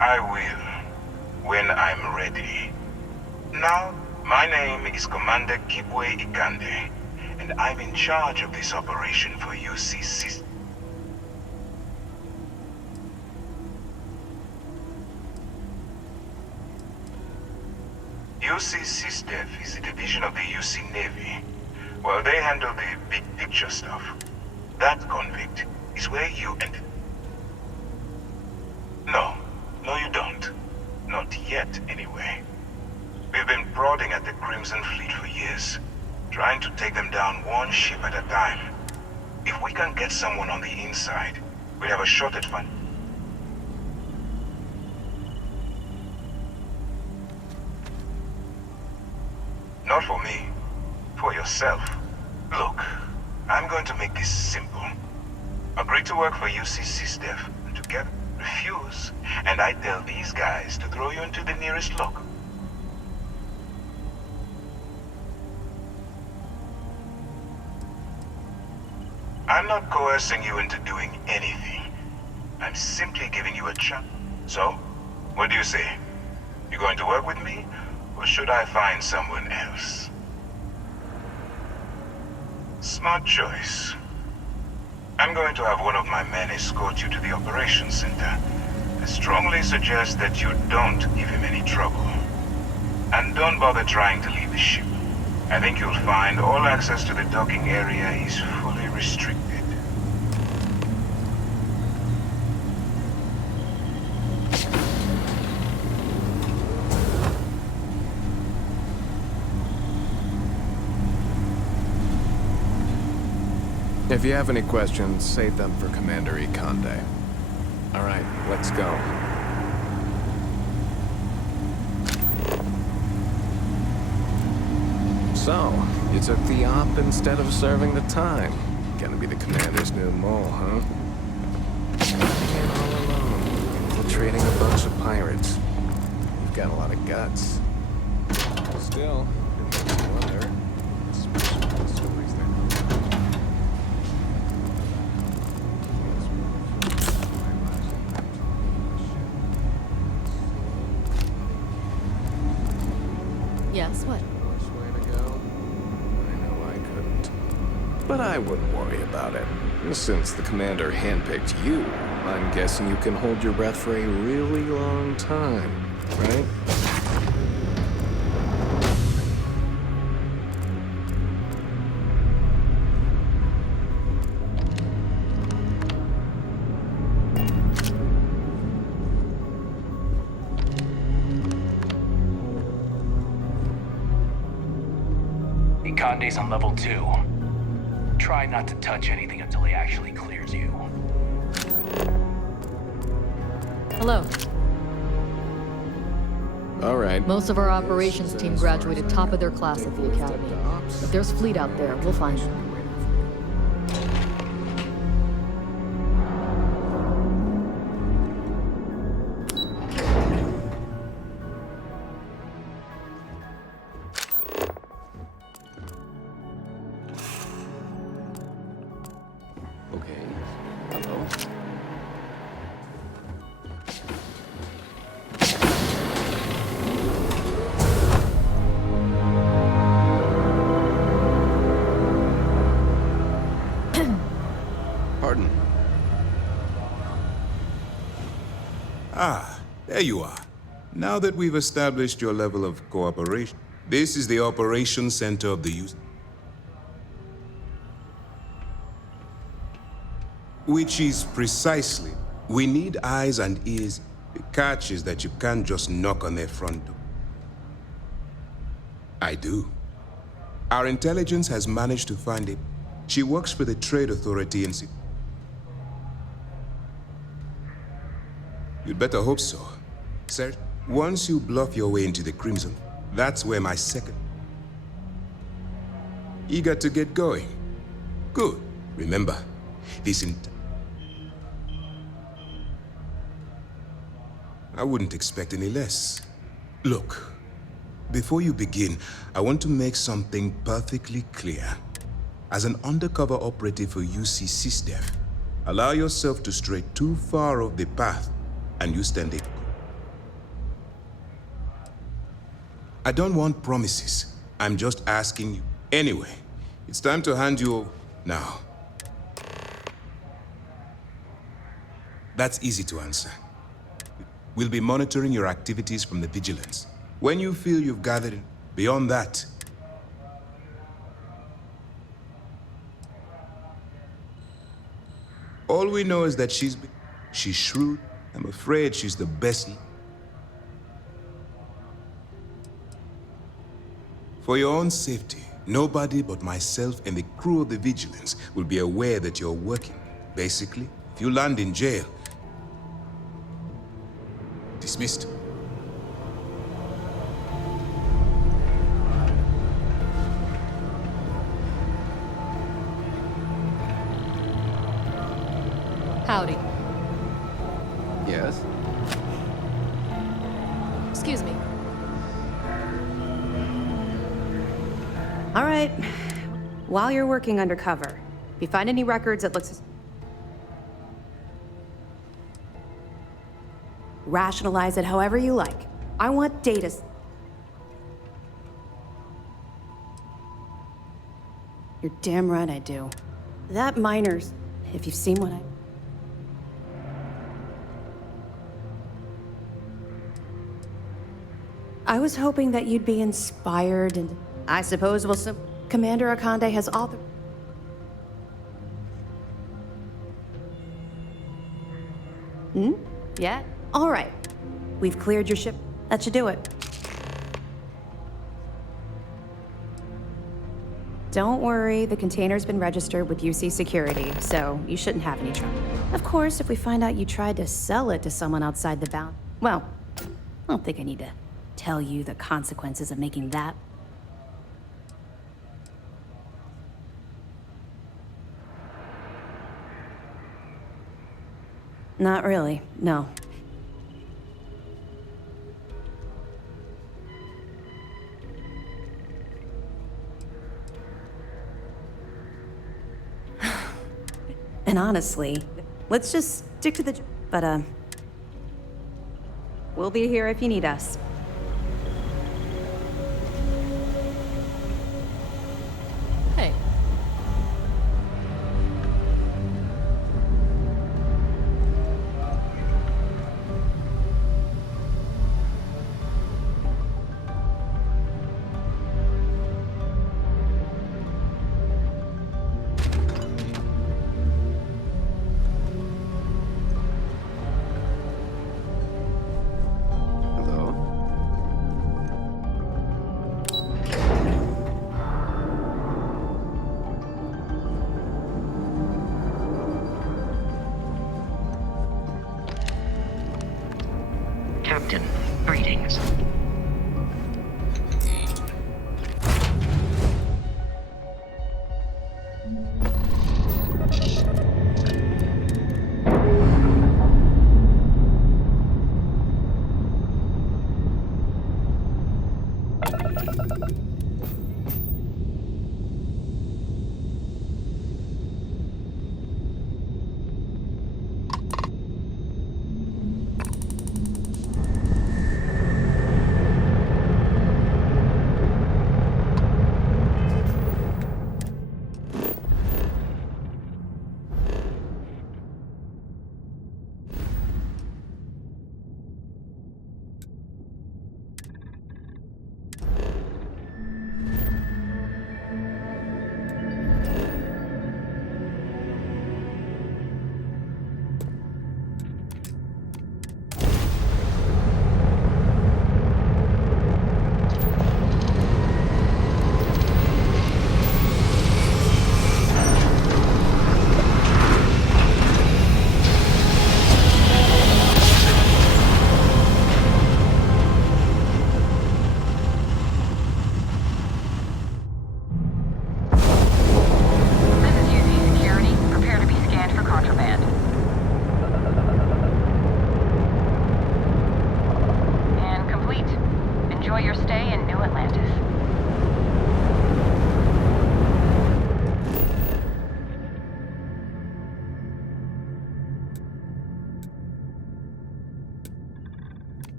I will, when I'm ready. Now, my name is Commander Kibwe Ikande, and I'm in charge of this operation for UCC. UCCSDEF is a division of the UC Navy. Well, they handle the big picture stuff. That convict is where you ended. No, you don't. Not yet, anyway. We've been prodding at the Crimson Fleet for years, trying to take them down one ship at a time. If we can get someone on the inside, we'll have a shot at fun. Not for me. For yourself. Look, I'm going to make this simple. Agree to work for UCCSDEF, and together, refuse, and I tell these guys to throw you into the nearest locker. I'm not coercing you into doing anything. I'm simply giving you a chance. So, what do you say? You going to work with me? Or should I find someone else? Smart choice. I'm going to have one of my men escort you to the operations center. I strongly suggest that you don't give him any trouble. And don't bother trying to leave the ship. I think you'll find all access to the docking area is fully restricted. If you have any questions, save them for Commander Ikande. All right, let's go. So, you took the op instead of serving the time. Gonna be the Commander's new mole, huh? And all alone, infiltrating a bunch of pirates. You've got a lot of guts. Still, it makes you wonder, especially the stories there. Yes, what? But I wouldn't worry about it. Since the commander handpicked you, I'm guessing you can hold your breath for a really long time, right? Ikande's on level 2. Try not to touch anything until he actually clears you. Hello. All right. Most of our operations team graduated top of their class at the academy. If there's fleet out there, we'll find them. Okay. Hello. Pardon. Ah, there you are. Now that we've established your level of cooperation, this is the operations center of the UC. Which is precisely, we need eyes and ears. The catch is that you can't just knock on their front door. I do. Our intelligence has managed to find it. She works for the Trade Authority in... You'd better hope so. Sir, once you bluff your way into the Crimson, that's where my second... Eager to get going? Good. Remember, this I wouldn't expect any less. Look, before you begin, I want to make something perfectly clear. As an undercover operative for UCCSDEF, allow yourself to stray too far off the path, and you stand it. I don't want promises. I'm just asking you. Anyway, it's time to hand you over. Now. That's easy to answer. We'll be monitoring your activities from the vigilance. When you feel you've gathered in, beyond that, all we know is that she's shrewd. I'm afraid she's the best. For your own safety, nobody but myself and the crew of the Vigilance will be aware that you're working. Basically, if you land in jail, dismissed. Howdy. Yes? Excuse me. All right. While you're working undercover, if you find any records that looks... Rationalize it however you like. I want data. You're damn right I do. That miner's... If you've seen what I was hoping that you'd be inspired and... I suppose we'll Commander Ikande has author... Yeah? All right. We've cleared your ship. That should do it. Don't worry, the container's been registered with UC Security, so you shouldn't have any trouble. Of course, if we find out you tried to sell it to someone outside the bound... Well, I don't think I need to tell you the consequences of making that... Not really, no. And honestly, let's just stick to the... But, we'll be here if you need us. Hey. Hello? Captain, greetings.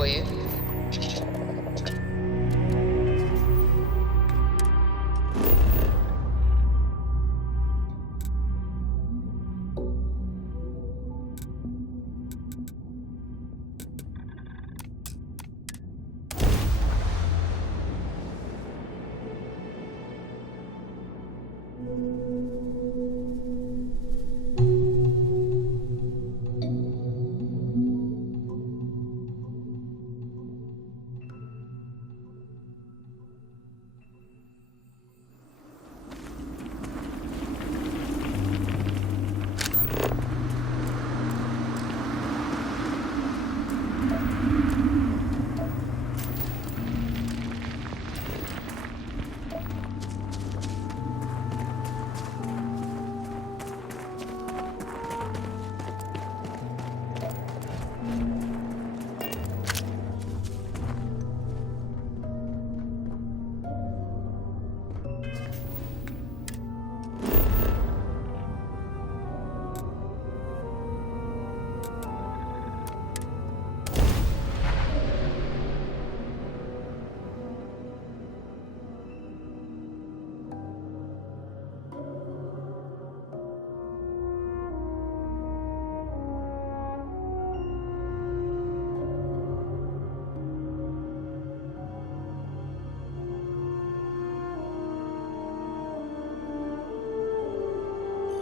for you.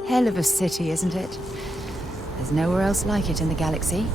Hell of a city, isn't it? There's nowhere else like it in the galaxy.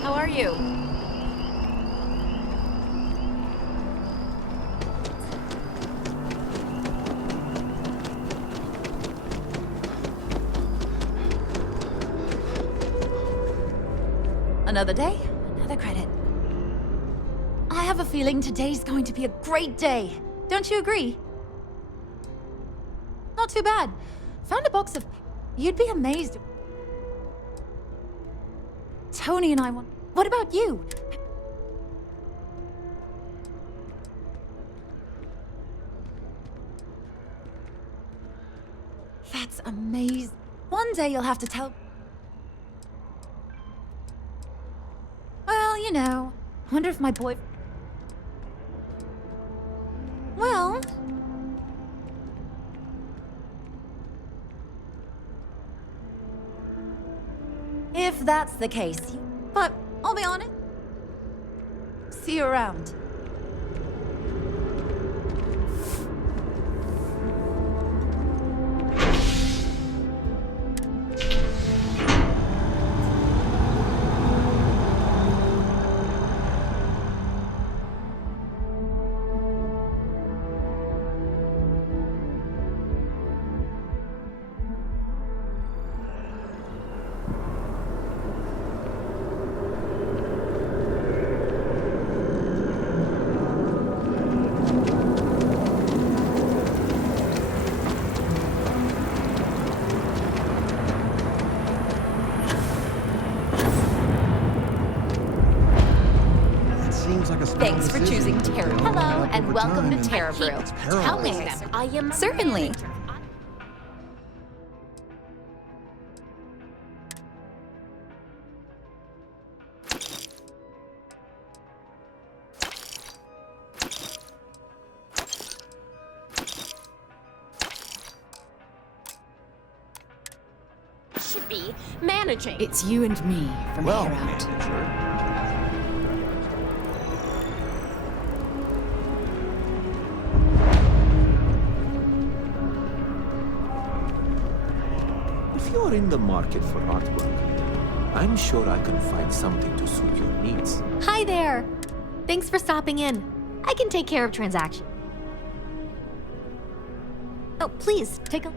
How are you? Another day, another credit. I have a feeling today's going to be a great day. Don't you agree? Not too bad. Found a box of... You'd be amazed. Tony and I want... What about you? That's amazing. One day you'll have to tell... Well, you know, I wonder if my boy... Well... If that's the case. But I'll be honest. See you around. Thanks for choosing Terra. Hello, and welcome to Terra Brew. Tell me, I am certainly. Should be managing. It's you and me from here out. If you're in the market for artwork, I'm sure I can find something to suit your needs. Hi there. Thanks for stopping in. I can take care of transaction. Oh, please, take a...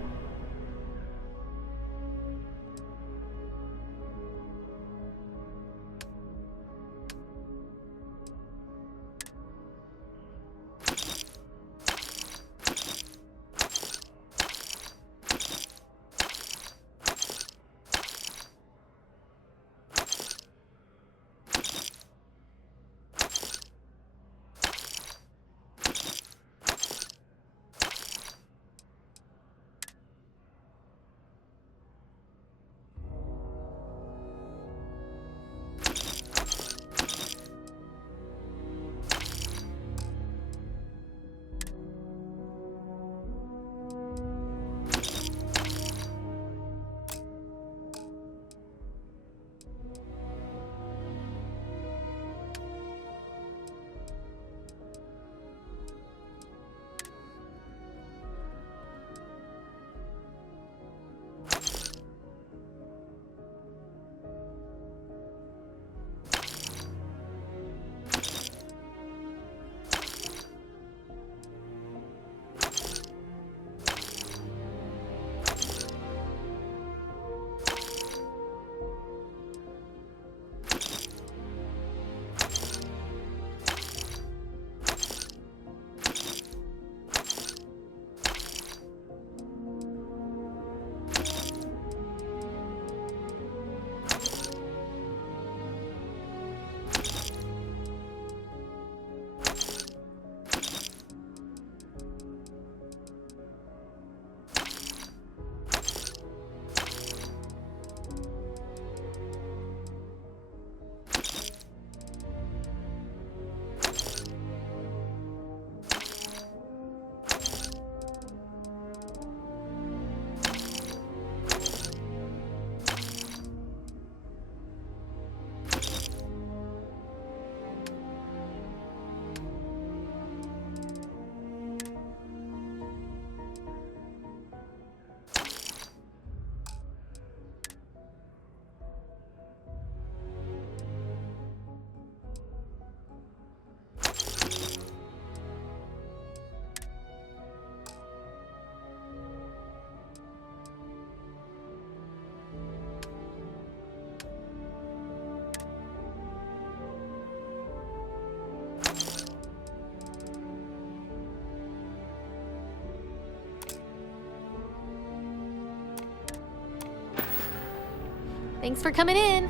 Thanks for coming in.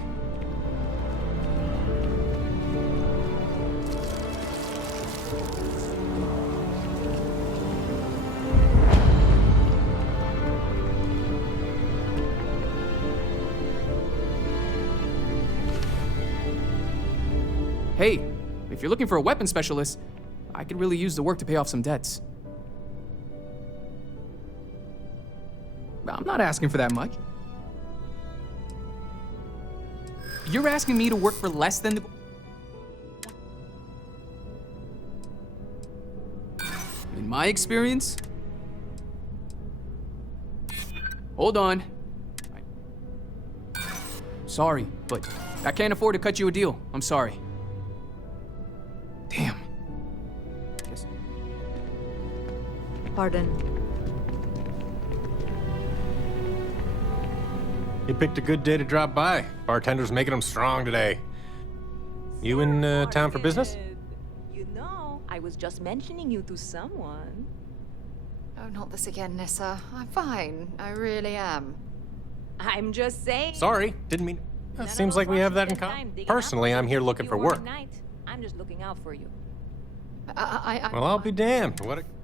Hey, if you're looking for a weapon specialist, I could really use the work to pay off some debts. I'm not asking for that much. You're asking me to work for less than the... In my experience... Hold on. Sorry, but I can't afford to cut you a deal. I'm sorry. Damn. Guess... Pardon. You picked a good day to drop by. Bartender's making them strong today. You in town for business? You know, I was just mentioning you to someone. Oh, not this again, Nissa. I'm fine. I really am. I'm just saying. Sorry, didn't mean... It seems like we have that in common. Personally, I'm here looking for work. I'm just looking out for you. Well, I'll be damned.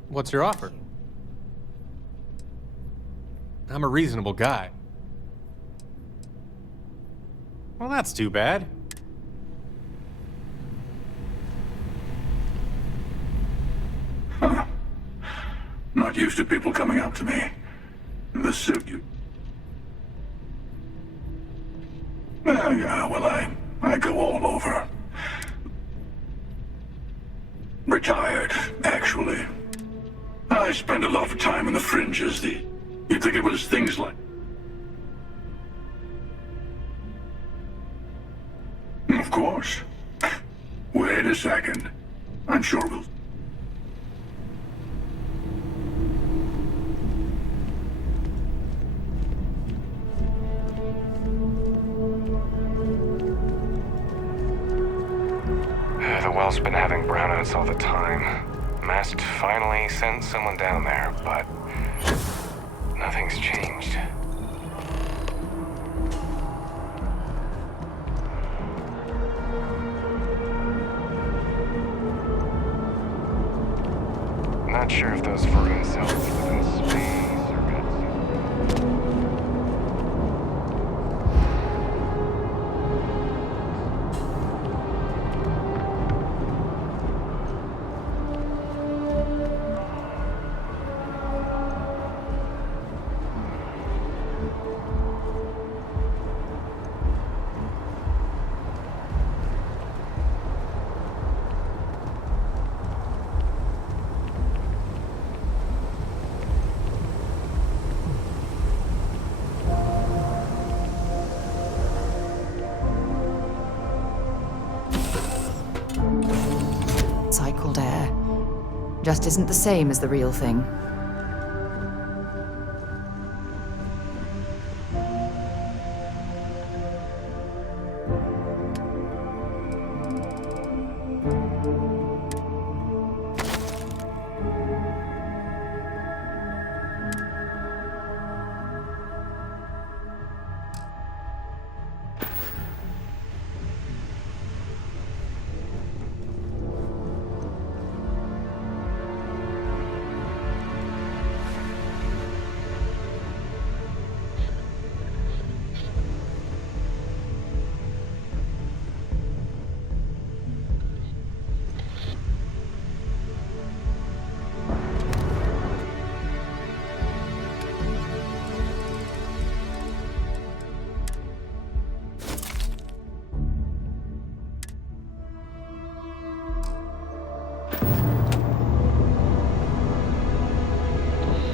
What's your offer? I'm a reasonable guy. Well, that's too bad. Huh. Not used to people coming up to me. In the suit you... well, I go all over. Retired, actually. I spend a lot of time in the fringes. You'd think it was things like... Of course. Wait a second. I'm sure we'll... The well's been having brownouts all the time. Mast finally sent someone down there, but nothing's changed. Not sure if those vermin cells live in space or Cycled air. Just isn't the same as the real thing.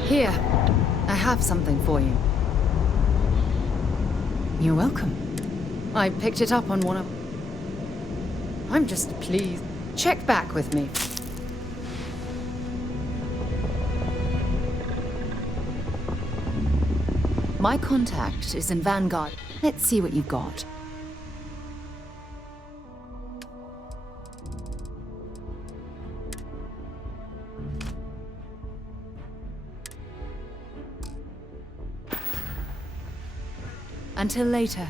Here, I have something for you. You're welcome. I picked it up on one of... I'm just pleased. Check back with me. My contact is in Vanguard. Let's see what you've got. Until later.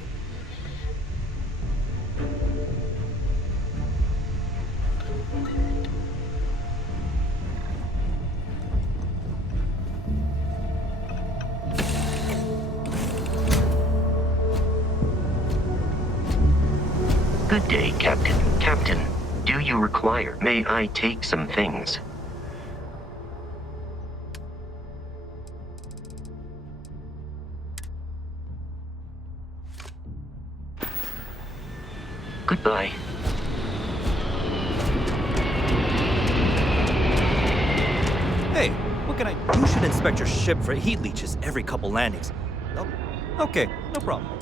Good day, Captain. Captain, do you require? May I take some things? Goodbye. Hey, what can I... You should inspect your ship for heat leeches every couple landings. Oh, okay, no problem.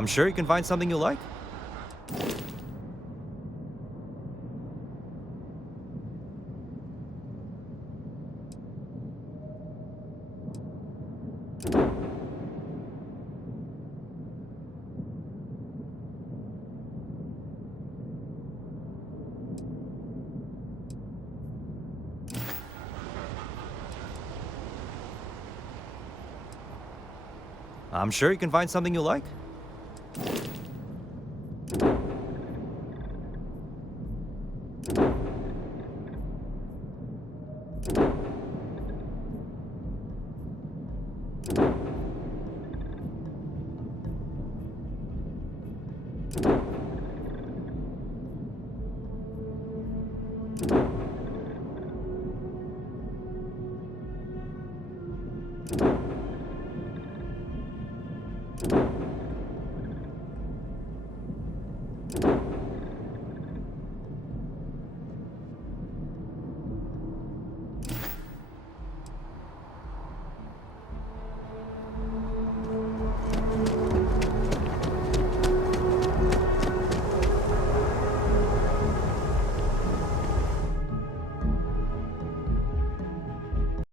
I'm sure you can find something you like. I'm sure you can find something you like. you